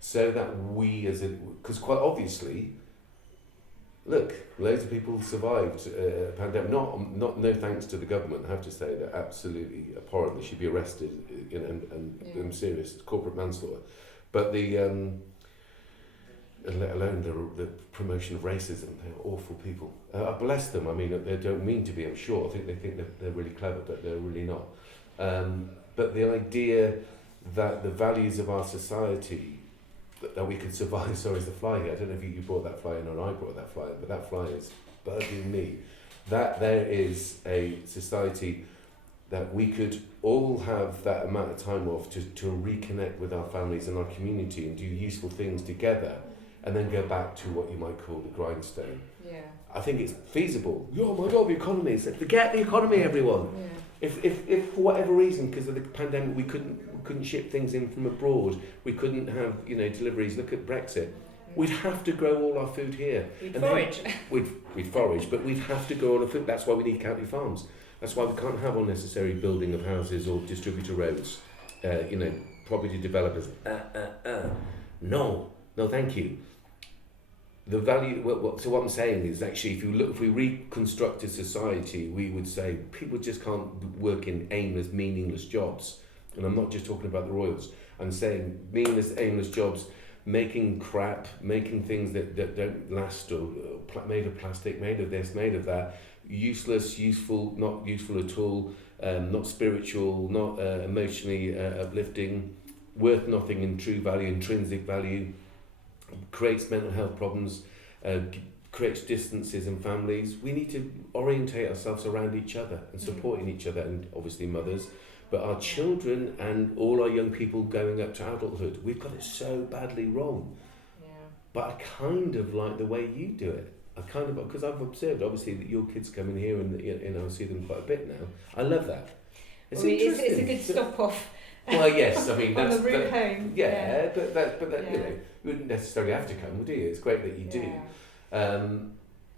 so that because quite obviously, look, loads of people survived a pandemic. No thanks to the government. I have to say that absolutely abhorrent. They should be arrested and serious corporate manslaughter. But let alone the promotion of racism. They're awful people. I bless them. I mean, they don't mean to be, I'm sure. I think they think they're really clever, but they're really not. But the idea that the values of our society, that we could survive, sorry, is the fly here. I don't know if you brought that fly in or I brought that fly in, but that fly is bugging me. That there is a society that we could all have that amount of time off to reconnect with our families and our community and do useful things together, and then go back to what you might call the grindstone. Yeah. I think it's feasible. Oh my God, the economy. It's like, forget the economy, everyone. Yeah. If for whatever reason, because of the pandemic, we couldn't ship things in from abroad, we couldn't have deliveries. Look at Brexit. We'd have to grow all our food here. We'd forage. We'd forage, but we'd have to grow all our food. That's why we need county farms. That's why we can't have unnecessary building of houses or distributor roads. Property developers. No, thank you. The value. So what I'm saying is actually, if we reconstructed society, we would say people just can't work in aimless, meaningless jobs. And I'm not just talking about the royals. I'm saying meaningless, aimless jobs, making crap, making things that don't last, or made of plastic, made of this, made of that, useless, useful, not useful at all, not spiritual, not emotionally uplifting, worth nothing in true value, intrinsic value, creates mental health problems, creates distances in families. We need to orientate ourselves around each other and supporting each other, and obviously mothers, but our children and all our young people going up to adulthood. We've got it so badly wrong. Yeah. But I kind of like the way you do it. Because I've observed obviously that your kids come in here and I see them quite a bit now. I love that. It's interesting. It's a good stop off. Well, yes, I mean on that's the route home. Yeah, but you wouldn't necessarily have to come, would you? It's great that you do.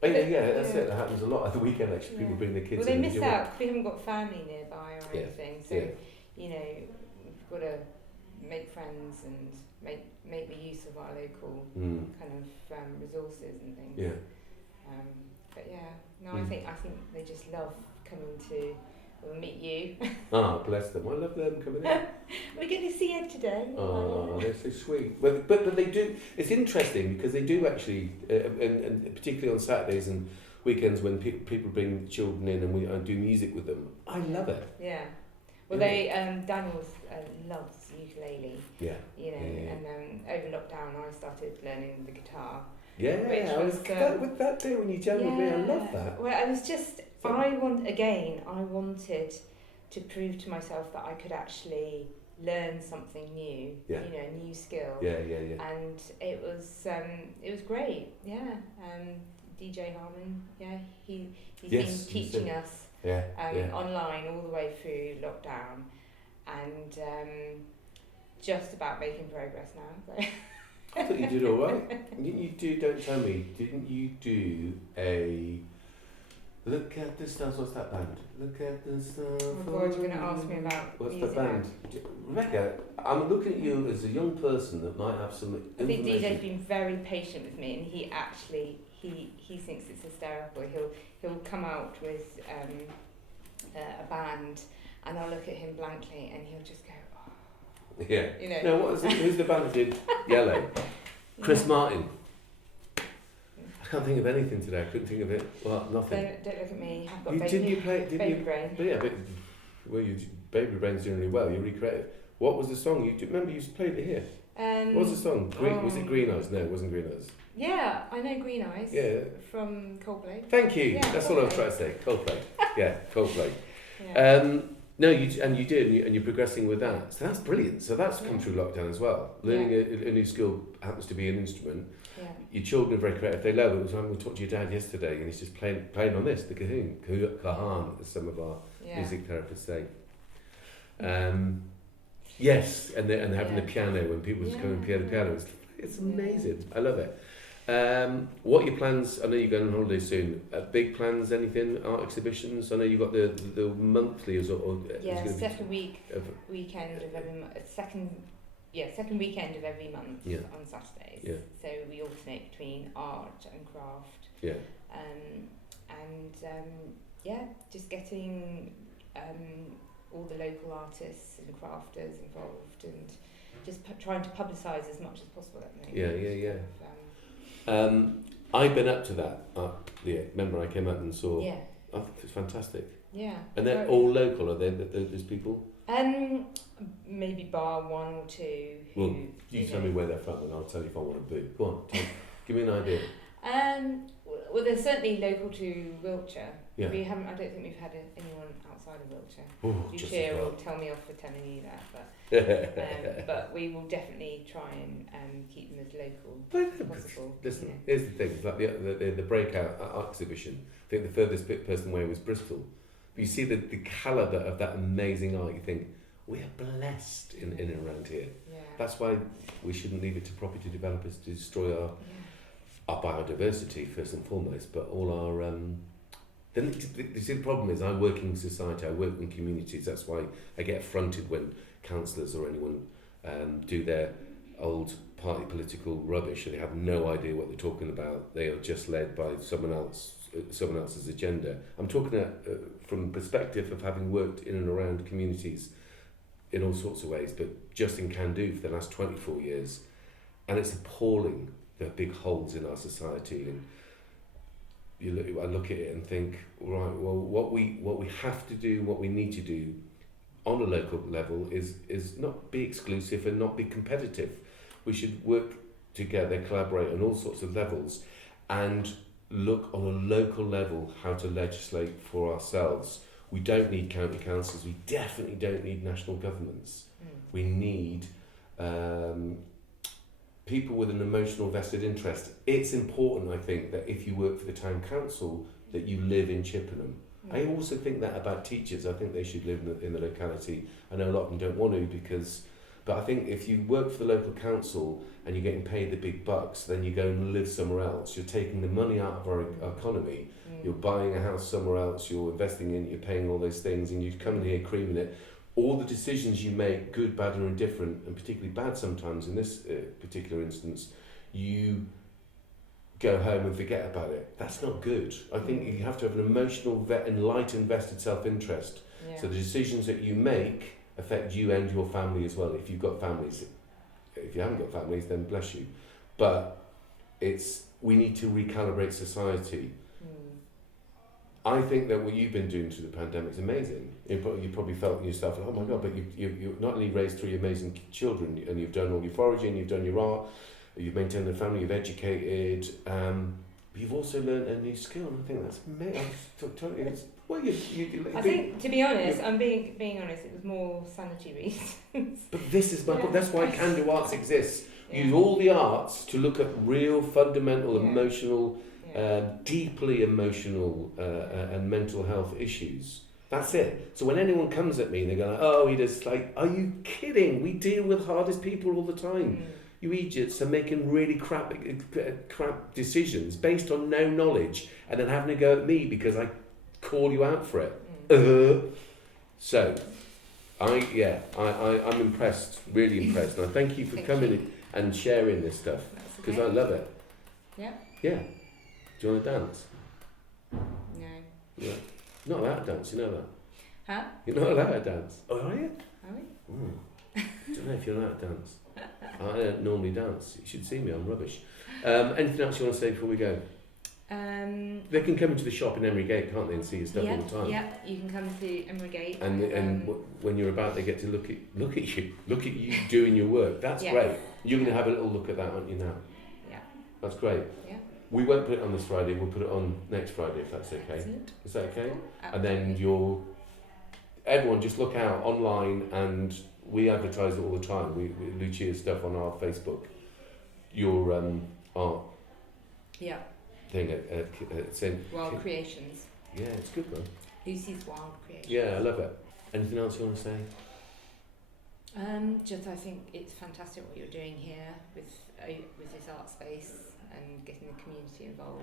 That's it. That happens a lot at the weekend. Actually, people bring their kids. Well, they miss out because we haven't got family nearby or anything. So we've got to make friends and make the use of our local kind of resources and things. Yeah. I think they just love coming to. We'll meet you. Bless them. I love them coming in. We're going to see Ed today. Oh, they're so sweet. But they do. It's interesting because they do actually, and particularly on Saturdays and weekends when people bring children in and we do music with them. I love it. Yeah. Well, Daniel loves ukulele. Yeah. And over lockdown I started learning the guitar. Yeah, with that day when you jammed with me, I love that. Well, I was just, I wanted to prove to myself that I could actually learn something new, a new skill. Yeah. And it was great, DJ Harmon, he's been teaching us online all the way through lockdown, and just about making progress now. So. I thought you did all right. Didn't you do a Look at the Stars? What's that band? Look at the Stars. Oh my God, you're going to ask me about what's music the band? Rebecca, I'm looking at you as a young person that might have some information. I think DJ's been very patient with me, and he actually he thinks it's hysterical. He'll come out with a band, and I'll look at him blankly, and he'll just go, oh. Yeah. No, who's the band that did Yellow? Chris Martin. I can't think of anything today. I couldn't think of it. Well, nothing. Don't look at me. I've got baby brain. But yeah, baby brain's doing really well. You're really creative. What was the song? Remember you played it here. What was the song? Was it Green Eyes? No, it wasn't Green Eyes. Yeah, I know Green Eyes. Yeah. From Coldplay. Thank you. Yeah, that's Coldplay. what I was trying to say. Coldplay. Yeah, Coldplay. Yeah. No, you did, and you're progressing with that. So that's brilliant. So that's come through lockdown as well. Learning a new skill happens to be an instrument. Yeah. Your children are very creative. They love it. We talked to your dad yesterday, and he's just playing on this, the cajon, as some of our music therapists say. Yes, and having the piano when people just come and play the piano. It's amazing. I love it. What are your plans? I know you're going on holiday soon. Big plans? Anything? Art exhibitions? I know you've got the monthly second weekend of every month. Second weekend of every month on Saturdays. Yeah. So we alternate between art and craft. Yeah. Just getting all the local artists and crafters involved, and just trying to publicise as much as possible at the moment. I've been up to that. Remember I came up and saw. Yeah. I think it's fantastic. Yeah. And they're all local, are they? Those people? Maybe bar one or two. Well, you tell me where they're from, and I'll tell you if I want to boo. Go on, give me an idea. Well, they're certainly local to Wiltshire. Yeah. I don't think we've had anyone outside of Wiltshire. Lucia will tell me off for telling you that, but we will definitely try and keep them as local as possible. Listen, here's the thing: like the breakout art exhibition. I think the furthest person away was Bristol. But you see the colour of that amazing art. You think, We are blessed in and around here. Yeah. That's why we shouldn't leave it to property developers to destroy our biodiversity first and foremost, but all our. The problem is I work in society, I work in communities. That's why I get affronted when councillors or anyone do their old party political rubbish and they have no idea what they're talking about. They are just led by someone else's agenda. I'm talking from the perspective of having worked in and around communities in all sorts of ways, but just in Can-Do for the last 24 years. And it's appalling, the big holes in our society. And I look at it and think, right, well, what we have to do, what we need to do on a local level is not be exclusive and not be competitive. We should work together, collaborate on all sorts of levels, and look on a local level how to legislate for ourselves. We don't need county councils. We definitely don't need national governments. We need people with an emotional vested interest. It's important, I think, that if you work for the town council, that you live in Chippenham. I also think that about teachers. I think they should live in the locality. I know a lot of them don't want to but I think if you work for the local council and you're getting paid the big bucks, then you go and live somewhere else. You're taking the money out of our economy. You're buying a house somewhere else. You're investing in it. You're paying all those things, and you come in here creaming it. All the decisions you make, good, bad, or indifferent, and particularly bad sometimes in this particular instance, you go home and forget about it. That's not good. I think you have to have an emotional, enlightened, vested self-interest. So the decisions that you make affect you and your family as well. If you've got families, if you haven't got families, then bless you. But we need to recalibrate society. I think that what you've been doing through the pandemic is amazing. You probably felt yourself, oh my God, but you not only raised 3 amazing children, and you've done all your foraging, you've done your art, you've maintained a family, you've educated, but you've also learned a new skill, and I think that's amazing. I think, to be honest, I'm being honest, it was more sanity reasons. But this is my point. That's why Can-Do Arts exists. Use all the arts to look at real, fundamental, emotional, deeply emotional and mental health issues. That's it. So when anyone comes at me and they go, oh, he does, like, are you kidding? We deal with hardest people all the time. You idiots are making really crap decisions based on no knowledge and then having to go at me because I call you out for it. So, I'm impressed, really impressed. And I thank you for coming and sharing this stuff because I love it. Yeah. Yeah. Do you want to dance? No. Yeah. You're not allowed to dance, you know that? Huh? You're not allowed to dance. Oh, are you? Are we? I don't know if you're allowed to dance. I don't normally dance. You should see me, I'm rubbish. Anything else you want to say before we go? They can come into the shop in Emery Gate, can't they, and see your stuff all the time? Yeah, you can come to Emery Gate. And when you're about, they get to look at you doing your work. That's great. You're going to have a little look at that, aren't you, now? Yeah. That's great. Yeah. We won't put it on this Friday, we'll put it on next Friday if that's okay. Excellent. Is that okay? Cool. And then everyone just look out online, and we advertise it all the time. We Lucia's stuff on our Facebook. Your art thing at Wild Creations. Yeah, it's good, man. Lucy's Wild Creations. Yeah, I love it. Anything else you want to say? Just I think it's fantastic what you're doing here with this art space and getting the community involved,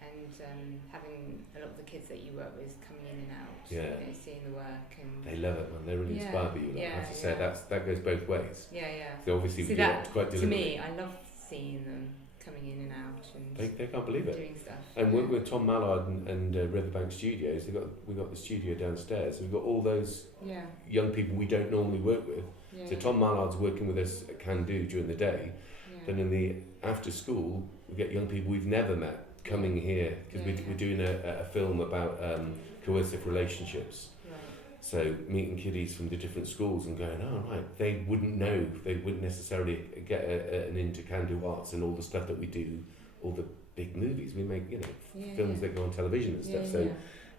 and having a lot of the kids that you work with coming in and out, seeing the work, and they love it, man. They're really inspired by you. I have to say that goes both ways. Yeah, yeah. So obviously we do it quite deliberately. To me, I love seeing them coming in and out and they can't believe it. Doing stuff. And with Tom Mallard and Riverbank Studios, we've got the studio downstairs. So we've got all those young people we don't normally work with. Yeah, so Tom Mallard's working with us at Can-Do during the day. Yeah. Then in the after school, we get young people we've never met coming here because we're doing a film about coercive relationships. Right. So meeting kiddies from the different schools and going, oh right, they wouldn't know, they wouldn't necessarily get an into Can-Do Arts and all the stuff that we do, all the big movies we make, films that go on television and stuff. So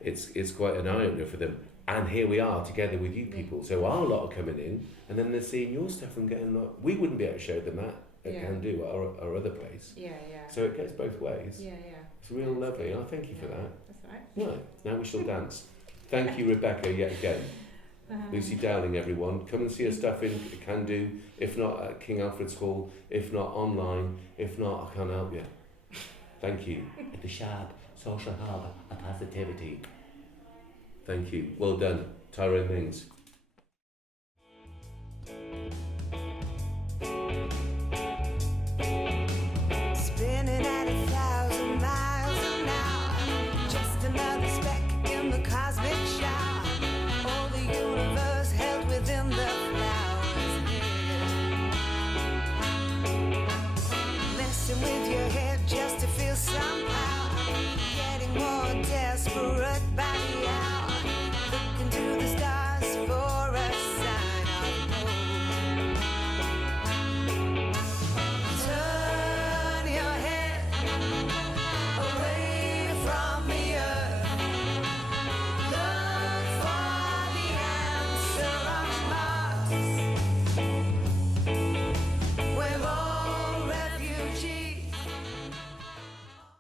it's quite an eye opener for them. And here we are together with you people. So our lot are coming in, and then they're seeing your stuff and getting like, we wouldn't be able to show them that at Can-Do at our other place. Yeah, yeah. So it goes both ways. Yeah, yeah. It's real lovely. I thank you for that. That's right. Right, now we shall dance. Thank you, Rebecca, yet again. Lucy Dowling, everyone. Come and see her stuff in Can Do. If not at King Alfred's Hall. If not online. If not, I can't help you. Thank you. At the S.H.O.P, social hub of positivity. Thank you. Well done, Tyrone Mings.